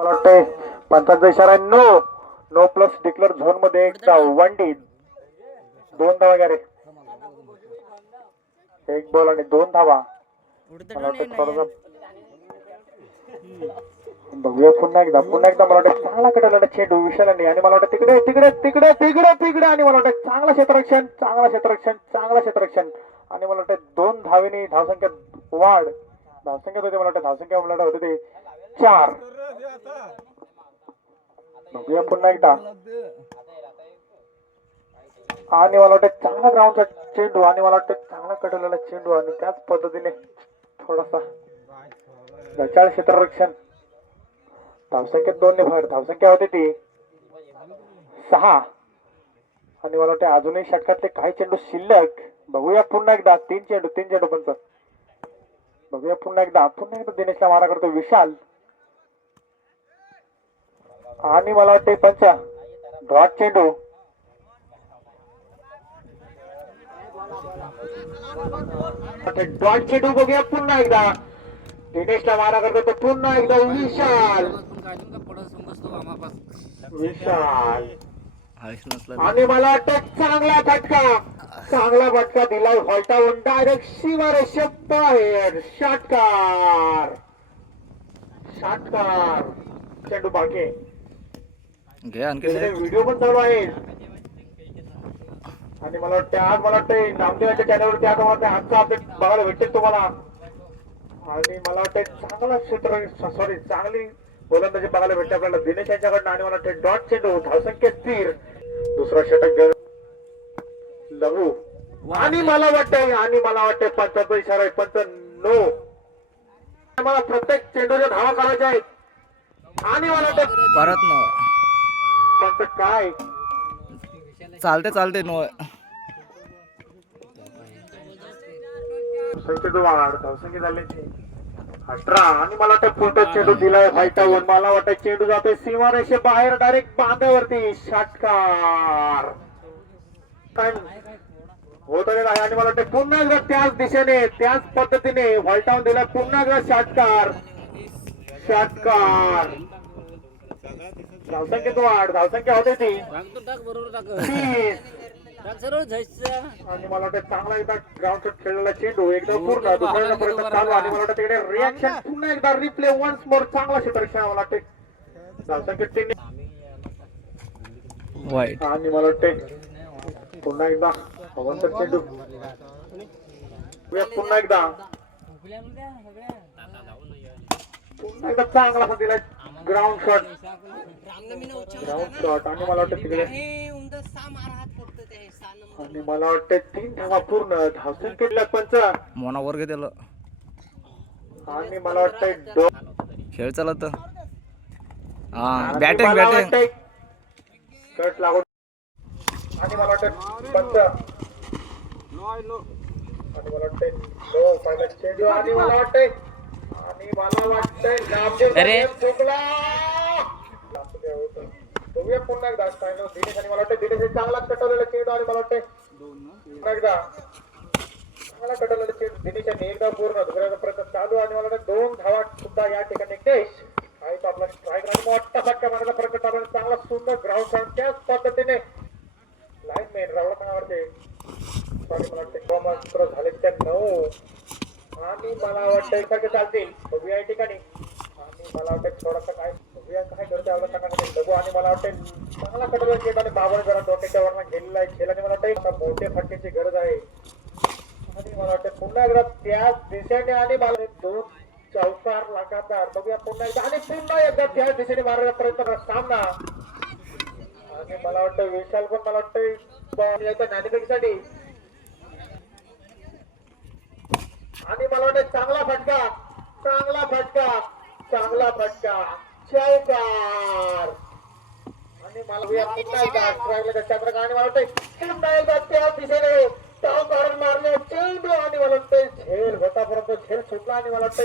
मला वाटतंय पंचांचा इशारा आहे. No no plus declare zone मध्ये एक धाव. वनडी 2 धावा घ्या रे. 1 बॉल आणि 2 धावा. मला वाटतं थोडंसं बघूया पुन्हा एकदा मला वाटतं चांगला कडला चेंडू विशालाने आणि मला वाटतं तिकडे तिकडे तिकडे तिकडे तिकडे आणि मला वाटतं चांगला क्षेत्ररक्षण आणि मला वाटतं 2 धावेने धावसंख्या वाढ. धावसंख्या होते मला वाटतं धावसंख्या होते ते 4. बघूया पुन्हा एकदा आणि मला वाटतं चांगला ग्राउंडचा चेंडू आणि मला वाटतं चांगला कडलेला चेंडू आणि त्याच पद्धतीने थोडासा गचाळ क्षेत्ररक्षण. धावसंख्येत 2 ने भर. धावसंख्या होती ती 6 आणि मला वाटतं अजूनही षटकातले काही चेंडू शिल्लक. बघूया पुन्हा एकदा 3 चेंडू पंच. बघूया पुन्हा एकदा दिनेशला मारा करतो विशाल आणि मला वाटते पंच डॉट चेंडू. डॉट चेंडू बघूया पुन्हा एकदा दिनेशला मारा करतो तो पुन्हा एकदा विशाल आणि मला वाटतं चांगला फटका दिला. व्हॉल्टावून डायरेक्ट सीमारेषे बाहेर. षटकार चेंडू बाकी व्हिडिओ पण चालू आहे आणि मला वाटतं नामदेवाच्या चॅनलवरती आता आजचा अपडेट बघायला भेटते तुम्हाला. आणि मला वाटतं चांगली गोलंदाजी बघायला भेटते आपल्याला दिनेश यांच्याकडनं आणि मला वाटतं डॉट चेंडू. धावसंख्या स्थिर. दुसरा षटक लघु आणि मला वाटतंय पंचाचा इशारा आहे. पंच नो. मला प्रत्येक चेंडूच्या धावा करायच्या आहेत आणि मला वाटतं परत नो. पंच काय चालते नो. धावसंख्या झाली 18 आणि मला वाटतं पुढचा चेंडू दिलाय व्हाईटावर. मला वाटतं चेंडू जातोय सीमारेषे बाहेर डायरेक्ट बांध्यावरती. षटकार होत आहे आणि मला वाटतं पुन्हा एकदा त्याच दिशेने त्याच पद्धतीने व्हाईटावर दिला. पुन्हा एकदा षटकार धावसंख्येत वाढ. धावसंख्या होते ती 30 आणि मला वाटतं चांगला एकदा ग्राउंड शॉट खेळलेला चेंडू एकदम पूर्ण दुसऱ्या पर्यंत चालू आणि मला वाटतं तिकडे रिॲक्शन पुन्हा एकदा रिप्ले वन्स मोर. चांगला क्षेत्ररक्षण मला वाटते धावसंख्येत वाईट आणि मला वाटते पुन्हा एकदा अवंतर चेंडू. पुन्हा एकदा चांगला दिला ग्राउंड शॉट आणि मला वाटतं तिकडे आणि मला वाटतं 3 धावा पूर्ण. धावसंख्येला पंच मोना वर्ग त्याला आणि मला वाटतं खेळ चालत. बॅटिंग कट लागून आणि मला वाटतं पंच आणि मला वाटतं नो पहिला चेंडू आणि मला वाटतंय बघूया पुन्हा एकदा दिनेश आणि मला वाटतं दिनेश चांगला कटवलेला चेंडू आणि मला वाटतं पुन्हा एकदा चांगला कटवलेला चेंडू दिनेशाने एकदा पूर्ण दुसऱ्या प्रयत्न चालू आणि मला वाटतं 2 धावा सुद्धा या ठिकाणी देश आहे तो आपला स्ट्राईक आणि मोठा फटका मारण्याचा प्रयत्न चालू. चांगला सुंदर ग्राउंड शॉट त्याच पद्धतीने लाईनमॅन रावला सांगावरते मला वाटतं झाले त्या 9 आणि मला वाटतं एखादे चालतील. बघूया या ठिकाणी आणि मला वाटतं थोडासा काय बघूया काय करते आपल्या संघामध्ये बघू आणि मला वाटतं चांगला कडला चेंड आणि 52 जरा डोक्याच्या वरनं गेलेला आहे. खेळाने मला वाटतं मोठे फटक्याची गरज आहे आणि मला वाटतं पुन्हा एकदा त्याच दिशेने आणि मला 2 चौकार लगातार. बघूया पुन्हा एकदा आणि पुन्हा एकदा त्याच दिशेने मारण्याचा प्रयत्न सामना आणि मला वाटतं विशाल पण मला वाटतं नाणेफेकीसाठी आणि मला वाटतं चांगला फटका चौकार आणि मला पुन्हा एकदा चंद्रकांत आणि मला वाटतं पुन्हा एकदा त्याच दिशेने चौकार मारले चेंडू आणि मला वाटतं झेल होता परंतु झेल सुटला आणि मला वाटतं